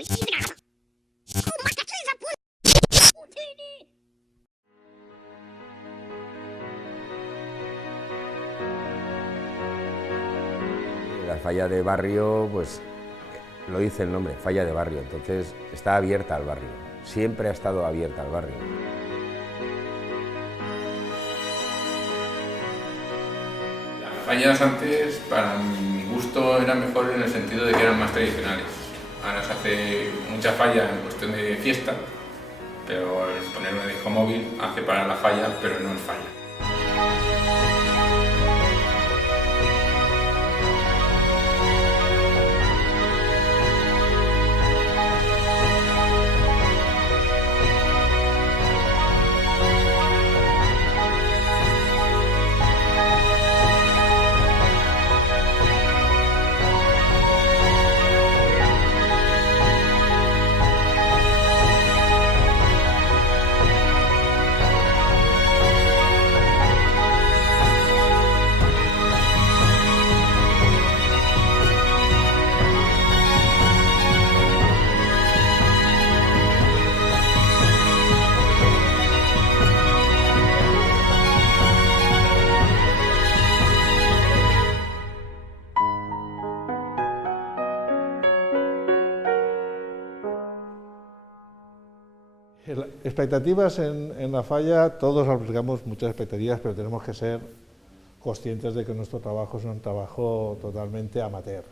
La falla de barrio, pues lo dice el nombre, falla de barrio, entonces está abierta al barrio, siempre ha estado abierta al barrio. Las fallas antes, para mi gusto, eran mejor en el sentido de que eran más tradicionales. Ahora se hace mucha falla en cuestión de fiesta, pero el poner un disco móvil hace para la falla, pero no es falla. Expectativas en la falla, todos albergamos muchas expectativas, pero tenemos que ser conscientes de que nuestro trabajo es un trabajo totalmente amateur.